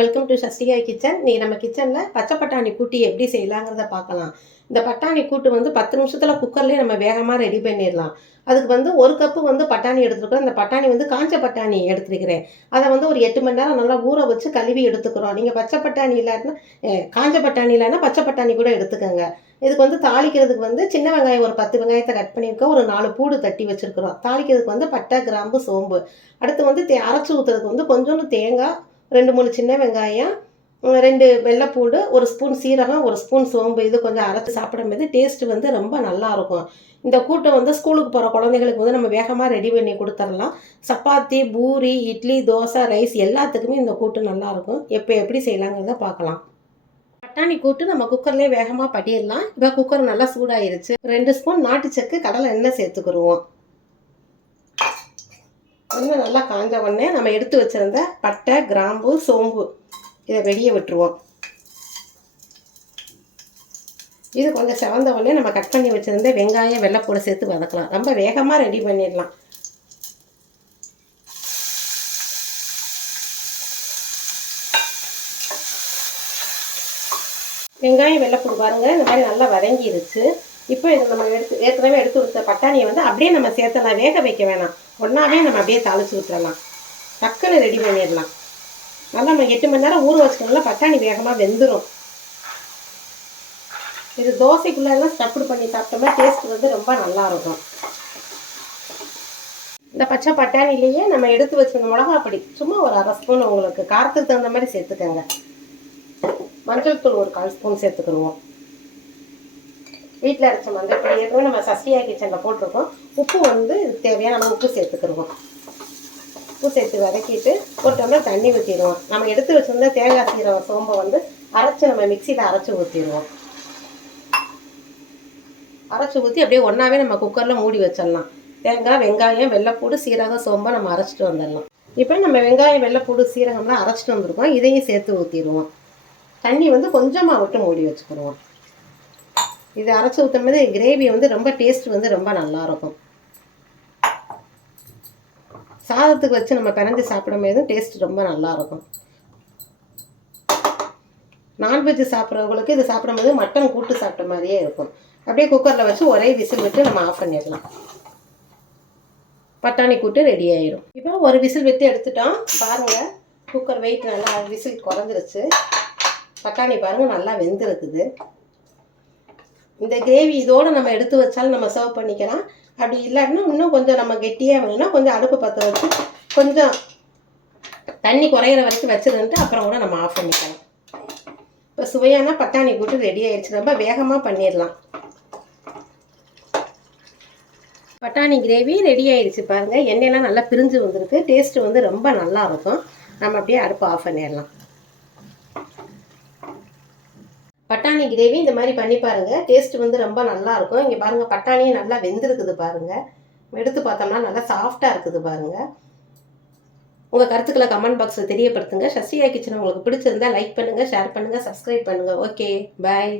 Welcome to Sastika kitchen நீ நம்ம கிச்சனில் பச்சை பட்டாணி கூட்டி எப்படி செய்யலாங்கிறத பார்க்கலாம். இந்த பட்டாணி கூட்டு வந்து பத்து நிமிஷத்தில் குக்கர்லேயே நம்ம வேகமாக ரெடி பண்ணிடலாம். அதுக்கு வந்து ஒரு கப்பு வந்து பட்டாணி எடுத்துருக்கோம் அந்த பட்டாணி வந்து காஞ்ச பட்டாணி எடுத்துருக்கிறேன். அதை வந்து ஒரு எட்டு மணி நேரம் நல்லா ஊற வச்சு கழுவி எடுத்துக்கிறோம். நீங்கள் பச்சை பட்டாணி இல்லாட்டினா காஞ்ச பட்டாணி இல்லைன்னா பச்சை பட்டாணி கூட எடுத்துக்கோங்க. இதுக்கு வந்து தாளிக்கிறதுக்கு வந்து சின்ன வெங்காயம் ஒரு பத்து வெங்காயத்தை கட் பண்ணியிருக்கோம். ஒரு நாலு பூடு தட்டி வச்சுருக்குறோம். தாளிக்கிறதுக்கு வந்து பட்டை கிராம்பு சோம்பு. அடுத்து வந்து தே அரைச்சி ஊற்றுறதுக்கு வந்து கொஞ்சோண்டு தேங்காய் ரெண்டு மூணு சின்ன வெங்காயம் ரெண்டு வெள்ளைப்பூண்டு ஒரு ஸ்பூன் சீரகம் ஒரு ஸ்பூன் சோம்பு இது கொஞ்சம் அரைச்சி சாப்பிடும்போது டேஸ்ட்டு வந்து ரொம்ப நல்லா இருக்கும். இந்த கூட்டை வந்து ஸ்கூலுக்கு போகிற குழந்தைகளுக்கு வந்து நம்ம வேகமாக ரெடி பண்ணி கொடுத்துடலாம். சப்பாத்தி பூரி இட்லி தோசை ரைஸ் எல்லாத்துக்குமே இந்த கூட்டு நல்லாயிருக்கும் எப்போ எப்படி செய்யலாங்கிறத பார்க்கலாம். பட்டாணி கூட்டு நம்ம குக்கர்லேயே வேகமாக பண்ணிடலாம் இப்போ குக்கர் நல்லா சூடாயிருச்சு. ரெண்டு ஸ்பூன் நாட்டு சக்கு கடலை எண்ணெய் சேர்த்துக்குருவோம் எண்ணெய் நல்லா காஞ்ச உடனே நம்ம எடுத்து வச்சுருந்த பட்டை கிராம்பு சோம்பு இதை வெளியே விட்டுருவோம். இது கொஞ்சம் செவந்த உடனே நம்ம கட் பண்ணி வச்சுருந்த வெங்காயம் வெள்ளைப்பூடை சேர்த்து வதக்கலாம். ரொம்ப வேகமாக ரெடி பண்ணிடலாம். வெங்காயம் வெள்ளைப்பூடு பாருங்கள் இந்த மாதிரி நல்லா வதங்கிருச்சு. இப்போ இதை நம்ம எடுத்து ஏற்கனவே எடுத்து கொடுத்த பட்டாணியை வந்து அப்படியே நம்ம சேர்த்தலாம் வேக வைக்க வேணாம். ஒன்றாவே நம்ம அப்படியே தாளிச்சு விட்டுறலாம் டக்குன்னு ரெடி பண்ணிடலாம். நல்லா நம்ம எட்டு மணி நேரம் ஊற வச்சுக்கணும்ல பட்டாணி வேகமாக வெந்துடும் இது தோசைக்குள்ளெல்லாம் ஸ்டஃப்டு பண்ணி சாப்பிட்டோம்னா டேஸ்ட் வந்து ரொம்ப நல்லா இருக்கும். இந்த பச்சை பட்டாணிலேயே நம்ம எடுத்து வச்சுருந்த மிளகா பொடி. சும்மா ஒரு அரை ஸ்பூன் உங்களுக்கு. காரத்துக்கு தகுந்த மாதிரி சேர்த்துக்கோங்க. மஞ்சள் தூள் ஒரு கால் ஸ்பூன் சேர்த்துக்கிடுவோம். வீட்டில் அரைச்ச மஞ்சள் பொடி ஏற்கனவே நம்ம சஸ்டியா கிச்சனில் போட்டிருக்கோம். உப்பு வந்து தேவையான உப்பு சேர்த்துக்கிடுவோம். உப்பு சேர்த்து வதக்கிட்டு ஒரு டம்ளர் தண்ணி ஊற்றிடுவோம் நம்ம எடுத்து வச்சுருந்த தேங்காய் சீரகம் சோம்பை வந்து அரைச்சி நம்ம மிக்சியில் அரைச்சி ஊற்றிடுவோம் அரைச்சி ஊற்றி அப்படியே ஒன்றாவே நம்ம குக்கரில் மூடி வச்சிடலாம். தேங்காய் வெங்காயம் வெள்ளைப்பூடு சீரகம் சோம்பை நம்ம அரைச்சிட்டு வந்துடலாம். இப்போ நம்ம வெங்காயம் வெள்ளைப்பூடு சீரகம்லாம் அரைச்சிட்டு வந்திருக்கோம். இதையும் சேர்த்து ஊற்றிடுவோம் தண்ணி வந்து கொஞ்சமாக விட்டு மூடி வச்சுக்கிடுவோம். இது அரைச்சி ஊற்றும் போது கிரேவி வந்து ரொம்ப டேஸ்ட் வந்து ரொம்ப நல்லா இருக்கும் சாதத்துக்கு வச்சு நம்ம பிணைஞ்சு சாப்பிடும்போது டேஸ்ட் ரொம்ப நல்லா இருக்கும் நான்வெஜ் சாப்பிட்றவங்களுக்கு இது சாப்பிடும்போது மட்டன் கூட்டு சாப்பிட்ட மாதிரியே இருக்கும். அப்படியே குக்கரில் வச்சு ஒரே விசில் விட்டு நம்ம ஆஃப் பண்ணிடலாம். பட்டாணி கூட்டு ரெடி ஆயிடும் இப்போ ஒரு விசில் விட்டு எடுத்துட்டோம். பாருங்கள் குக்கர் வெயிட் நல்லா விசில் குறைஞ்சிருச்சு. பட்டாணி பாருங்கள் நல்லா வெந்திருக்குது. இந்த கிரேவி இதோடு நம்ம எடுத்து வச்சாலும் நம்ம சர்வ் பண்ணிக்கலாம். அப்படி இல்லாட்டினா இன்னும் கொஞ்சம் நம்ம கெட்டியாக வேணும்னா கொஞ்சம் அடுப்பு பற்ற வச்சு கொஞ்சம் தண்ணி குறையிற வரைக்கும் வச்சுருந்துட்டு அப்புறம் கூட நம்ம ஆஃப் பண்ணிக்கலாம். இப்போ சுவையான பட்டாணி கூட்டு ரெடி ஆயிடுச்சு ரொம்ப வேகமாக பண்ணிடலாம். பட்டாணி கிரேவி ரெடி ஆயிடுச்சு பாருங்கள் எண்ணெயெல்லாம் நல்லா பிரிஞ்சு வந்திருக்கு. டேஸ்ட்டு வந்து ரொம்ப நல்லா இருக்கும். நம்ம அப்படியே அடுப்பு ஆஃப் பண்ணிடலாம். பட்டாணி கிரேவி இந்த மாதிரி பண்ணி பாருங்கள் டேஸ்ட் வந்து ரொம்ப நல்லாயிருக்கும். இங்கே பாருங்கள் பட்டாணியும் நல்லா வெந்திருக்குது பாருங்கள் எடுத்து பார்த்தோம்னா நல்லா சாஃப்டாக இருக்குது பாருங்கள் உங்கள் கருத்துக்களை கமெண்ட் பாக்ஸில் தெரியப்படுத்துங்க. சசியா கிச்சன் உங்களுக்கு பிடிச்சிருந்தா லைக் பண்ணுங்கள் ஷேர் பண்ணுங்கள் சப்ஸ்கிரைப் பண்ணுங்கள் ஓகே பாய்